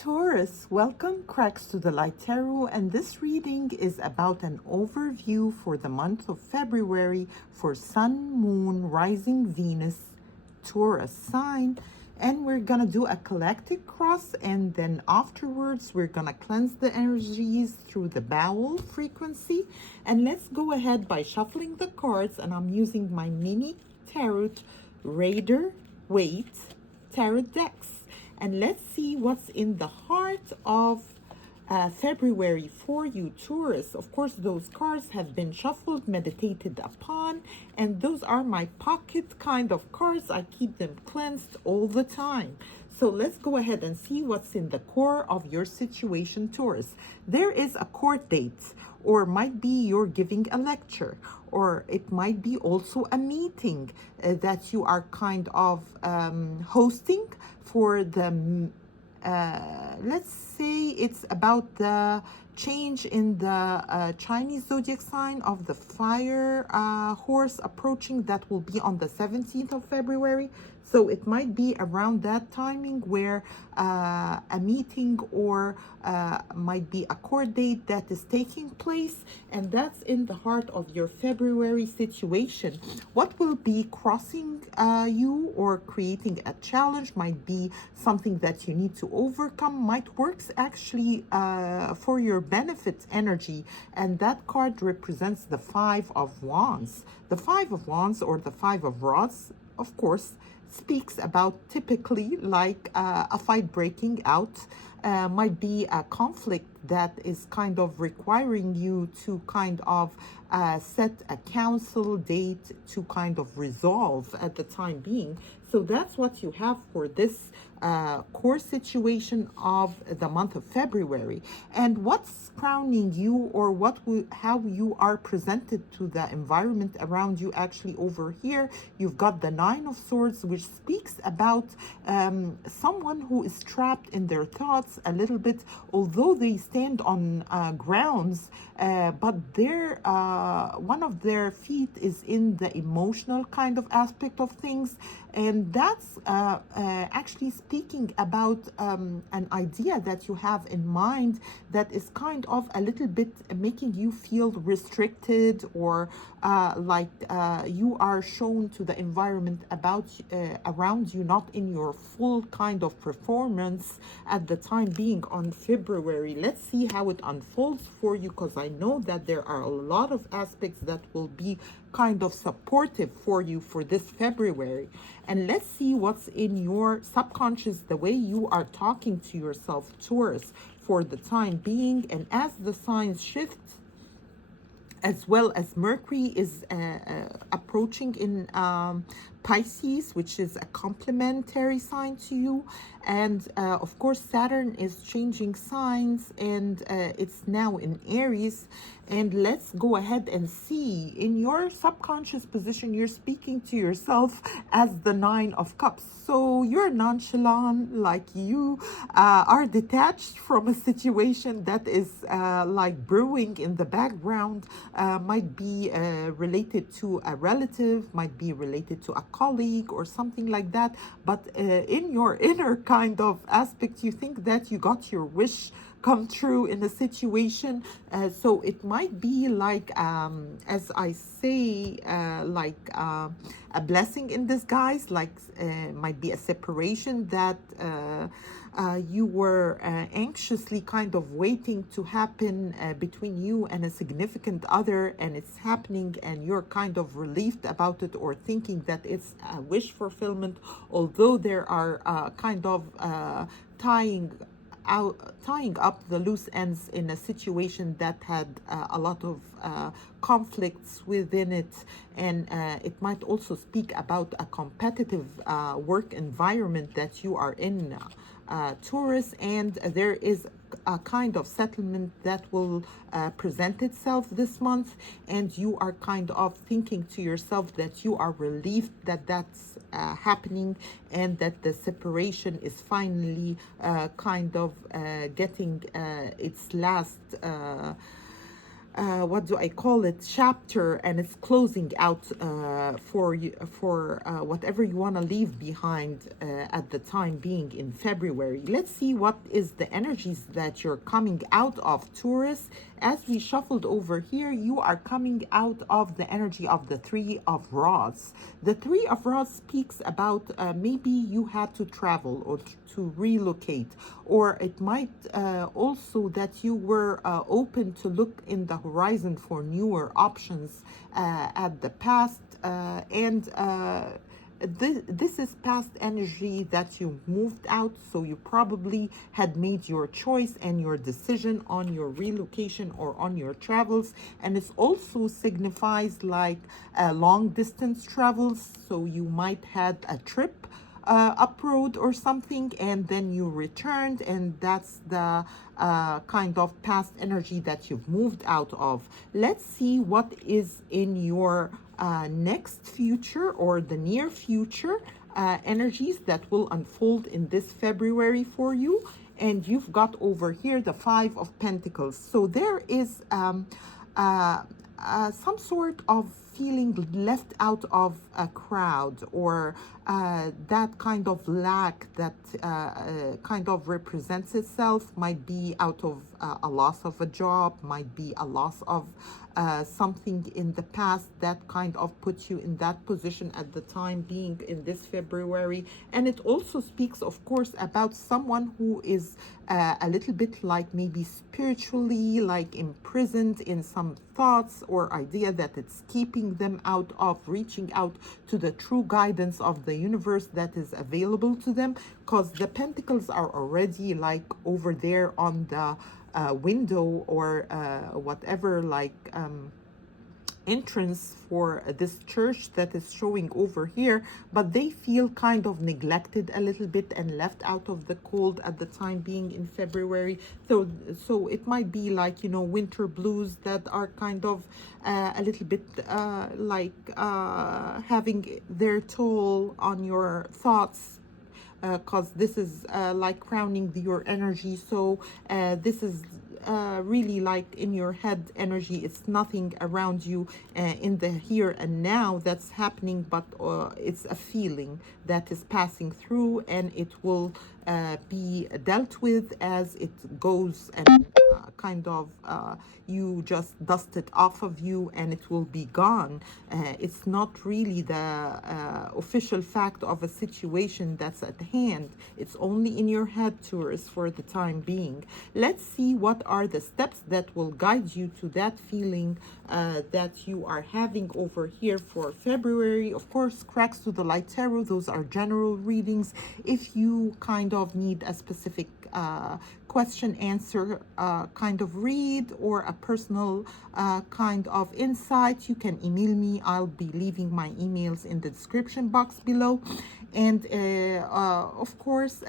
Taurus, welcome Cracks to the Light Tarot, and this reading is about an overview for the month of February for Sun, Moon, Rising Venus, Taurus sign. And we're gonna do a galactic cross, and then afterwards we're gonna cleanse the energies through the bowel frequency. And let's go ahead by shuffling the cards, and I'm using my mini tarot Raider weight tarot decks. And let's see what's in the heart of February for you, Taurus. Of course, those cards have been shuffled, meditated upon, and those are my pocket kind of cards. I keep them cleansed all the time. So let's go ahead and see what's in the core of your situation, Taurus. There is a court date, or might be you're giving a lecture, or it might be also a meeting that you are kind of hosting for the let's say it's about the change in the Chinese zodiac sign of the fire horse approaching. That will be on the 17th of February. So it might be around that timing where a meeting or might be a court date that is taking place, and that's in the heart of your February situation. What will be crossing you or creating a challenge might be something that you need to overcome, might works actually for your benefit energy, and that card represents the Five of Wands. The Five of Wands, or the Five of Rods, of course, speaks about typically like a fight breaking out, might be a conflict that is kind of requiring you to kind of set a council date to kind of resolve at the time being. So that's what you have for this core situation of the month of February. And what's crowning you, or how you are presented to the environment around you, actually over here, you've got the Nine of Swords, which speaks about someone who is trapped in their thoughts a little bit, although they stand on grounds, but their one of their feet is in the emotional kind of aspect of things. And that's actually speaking about an idea that you have in mind that is kind of a little bit making you feel restricted, or like you are shown to the environment about around you, not in your full kind of performance at the time being on February. Let's see how it unfolds for you, because I know that there are a lot of aspects that will be kind of supportive for you for this February. And let's see what's in your subconscious, the way you are talking to yourself, Taurus, for the time being. And as the signs shift, as well as Mercury is approaching in Pisces, which is a complementary sign to you. And of course, Saturn is changing signs, and it's now in Aries. And let's go ahead and see, in your subconscious position, you're speaking to yourself as the Nine of Cups. So you're nonchalant, like you are detached from a situation that is like brewing in the background, might be related to a relative, might be related to a colleague or something like that. But in your inner kind of aspect, you think that you got your wish come true in a situation. So it might be like, as I say, like a blessing in disguise, like might be a separation that you were anxiously kind of waiting to happen between you and a significant other, and it's happening, and you're kind of relieved about it, or thinking that it's a wish fulfillment, although there are kind of tying up the loose ends in a situation that had a lot of conflicts within it. And it might also speak about a competitive work environment that you are in, Taurus, and there is a kind of settlement that will present itself this month, and you are kind of thinking to yourself that you are relieved that that's happening, and that the separation is finally kind of getting its last what do I call it, chapter, and it's closing out for you, for whatever you want to leave behind at the time being in February. Let's see what is the energies that you're coming out of, Taurus. As we shuffled over here, you are coming out of the energy of the Three of Rods. The Three of Rods speaks about maybe you had to travel or to relocate, or it might also that you were open to look in the horizon for newer options at the past, and this is past energy that you moved out, so you probably had made your choice and your decision on your relocation or on your travels. And it also signifies like long distance travels, so you might had a trip up road or something, and then you returned, and that's the kind of past energy that you've moved out of. Let's see what is in your next future or the near future energies that will unfold in this February for you. And you've got over here the Five of Pentacles. So there is some sort of feeling left out of a crowd, or that kind of lack that kind of represents itself, might be out of a loss of a job, might be a loss of something in the past that kind of puts you in that position at the time being in this February. And it also speaks, of course, about someone who is a little bit like maybe spiritually like imprisoned in some thoughts or idea that it's keeping them out of reaching out to the true guidance of the universe that is available to them, because the pentacles are already like over there on the window or whatever, like entrance for this church that is showing over here, but they feel kind of neglected a little bit and left out of the cold at the time being in February. So it might be like, you know, winter blues that are kind of a little bit like having their toll on your thoughts, because this is like crowning your energy. So this is really like in your head energy. It's nothing around you in the here and now that's happening, but it's a feeling that is passing through, and it will be dealt with as it goes, and kind of you just dust it off of you and it will be gone. It's not really the official fact of a situation that's at hand. It's only in your head, Taurus, for the time being. Let's see what are the steps that will guide you to that feeling that you are having over here for February. Of course, Cracks to the Light Tarot, those are general readings. If you kind of need a specific question answer kind of read, or a personal kind of insight, you can email me. I'll be leaving my emails in the description box below. And of course,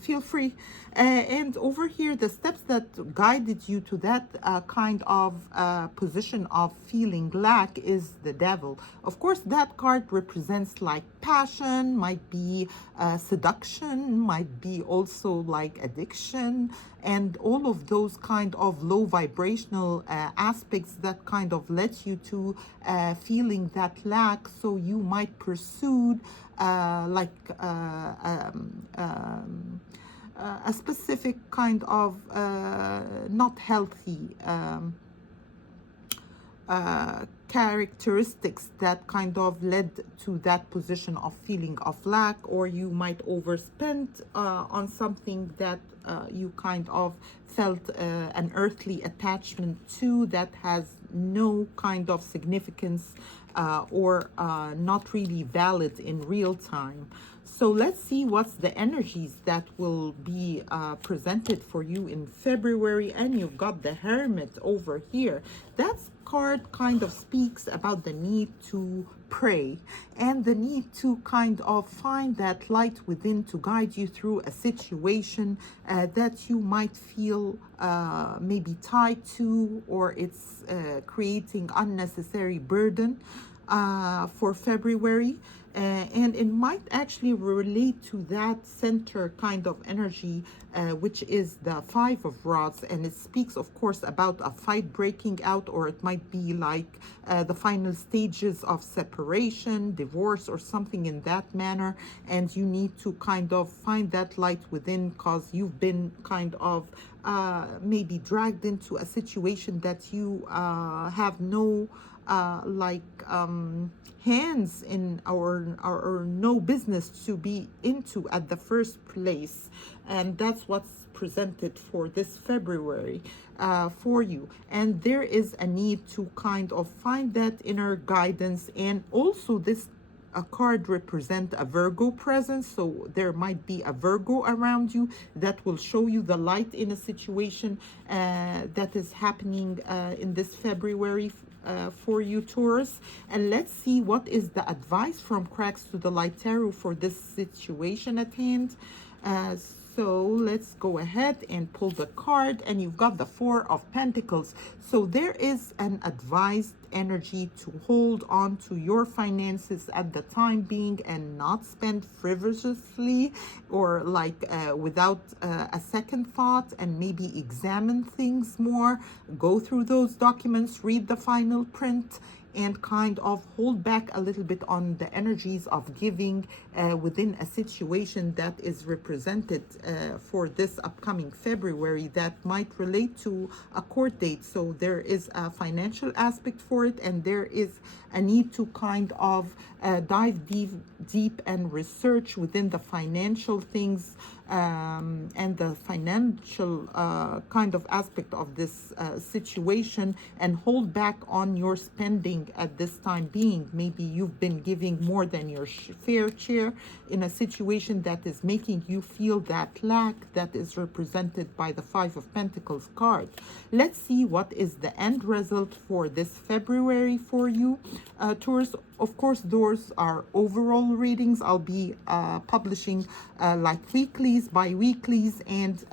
feel free. And over here, the steps that guided you to that kind of position of feeling lack is the Devil. Of course, that card represents like passion, might be seduction, might be also like addiction, and all of those kind of low vibrational aspects that kind of led you to feeling that lack. So you might pursue a specific kind of not healthy characteristics that kind of led to that position of feeling of lack, or you might overspend on something that you kind of felt an earthly attachment to that has no kind of significance or not really valid in real time. So let's see what's the energies that will be presented for you in February. And you've got the Hermit over here. That card kind of speaks about the need to pray and the need to kind of find that light within to guide you through a situation that you might feel maybe tied to, or it's creating unnecessary burden for February. And it might actually relate to that center kind of energy, which is the Five of Rods. And it speaks, of course, about a fight breaking out, or it might be like the final stages of separation, divorce, or something in that manner. And you need to kind of find that light within, because you've been kind of maybe dragged into a situation that you have no hands in, or no business to be into at the first place. And that's what's presented for this February for you. And there is a need to kind of find that inner guidance. And also this a card represent a Virgo presence, so there might be a Virgo around you that will show you the light in a situation that is happening in this February for you, Taurus. And let's see what is the advice from Cracks to the Light Tarot for this situation at hand. So let's go ahead and pull the card, and you've got the Four of Pentacles. So there is an advised energy to hold on to your finances at the time being and not spend frivolously, or without a second thought, and maybe examine things more, go through those documents, read the final print, and kind of hold back a little bit on the energies of giving within a situation that is represented for this upcoming February that might relate to a court date. So there is a financial aspect for it, and there is a need to kind of dive deep and research within the financial things and the financial kind of aspect of this situation, and hold back on your spending at this time being. Maybe you've been giving more than your fair share in a situation that is making you feel that lack that is represented by the Five of Pentacles card. Let's see what is the end result for this February for you, Taurus. Of course, those are overall readings. I'll be publishing like weeklies, bi-weeklies, and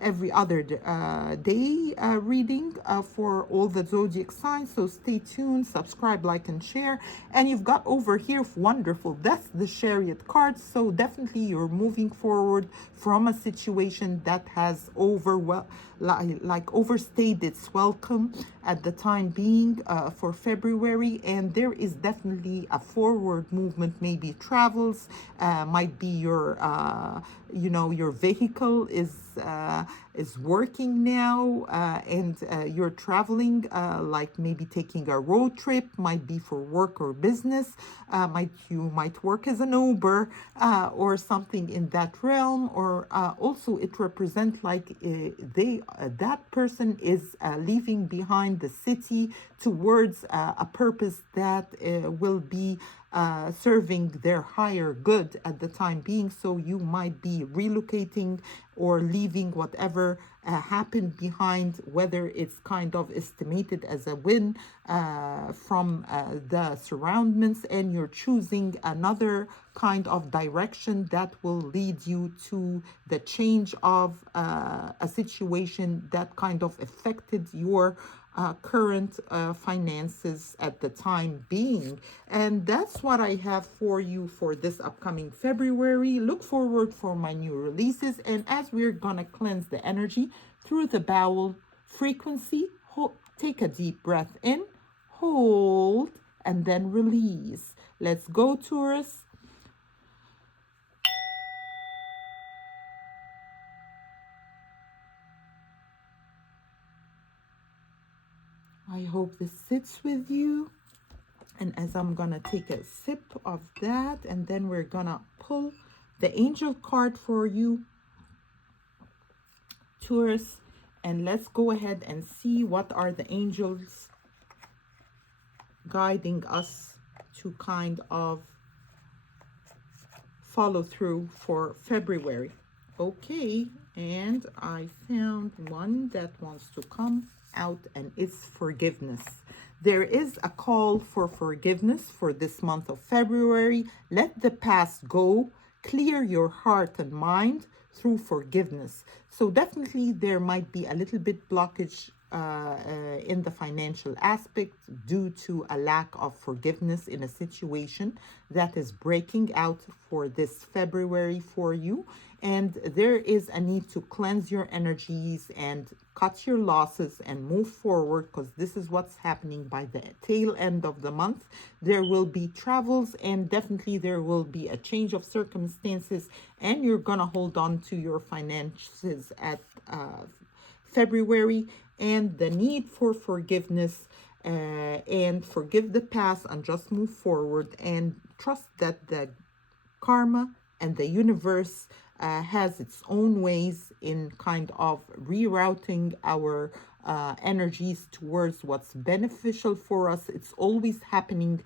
every other day reading for all the zodiac signs. So stay tuned, subscribe, like, and share. And you've got over here, wonderful, that's the Chariot card. So definitely you're moving forward from a situation that has overstayed its welcome at the time being for February. And there is definitely a forward movement, maybe travels, might be your your vehicle is working now, and you're traveling, like maybe taking a road trip, might be for work or business, you might work as an Uber or something in that realm. Or also it represents like that person is leaving behind the city towards a purpose that will be serving their higher good at the time being. So you might be relocating or leaving whatever happened behind, whether it's kind of estimated as a win from the surroundings, and you're choosing another kind of direction that will lead you to the change of a situation that kind of affected your current finances at the time being. And that's what I have for you for this upcoming February. Look forward for my new releases. And as we're gonna cleanse the energy through the bowel frequency, take a deep breath in, hold, and then release. Let's go, Taurus. I hope this sits with you. And as I'm gonna take a sip of that, and then we're gonna pull the angel card for you, Taurus. And let's go ahead and see what are the angels guiding us to kind of follow through for February. Okay, and I found one that wants to come out, and it's forgiveness. There is a call for forgiveness for this month of February. Let the past go. Clear your heart and mind through forgiveness. So definitely there might be a little bit blockage in the financial aspect due to a lack of forgiveness in a situation that is breaking out for this February for you. And there is a need to cleanse your energies and cut your losses and move forward, because this is what's happening by the tail end of the month. There will be travels, and definitely there will be a change of circumstances, and you're gonna hold on to your finances at February, and the need for forgiveness, and forgive the past and just move forward and trust that the karma and the universe has its own ways in kind of rerouting our energies towards what's beneficial for us. It's always happening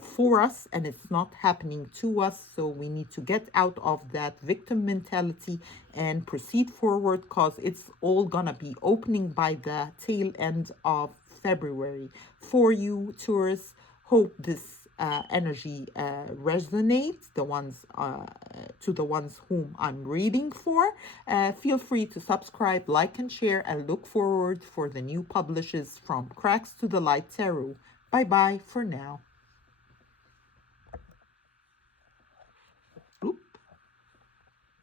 for us, and it's not happening to us. So we need to get out of that victim mentality and proceed forward, because it's all gonna be opening by the tail end of February for you, Taurus. Hope this energy resonates to the ones whom I'm reading for. Feel free to subscribe, like, and share, and look forward for the new publishes from Cracks to the Light Tarot. Bye bye for now.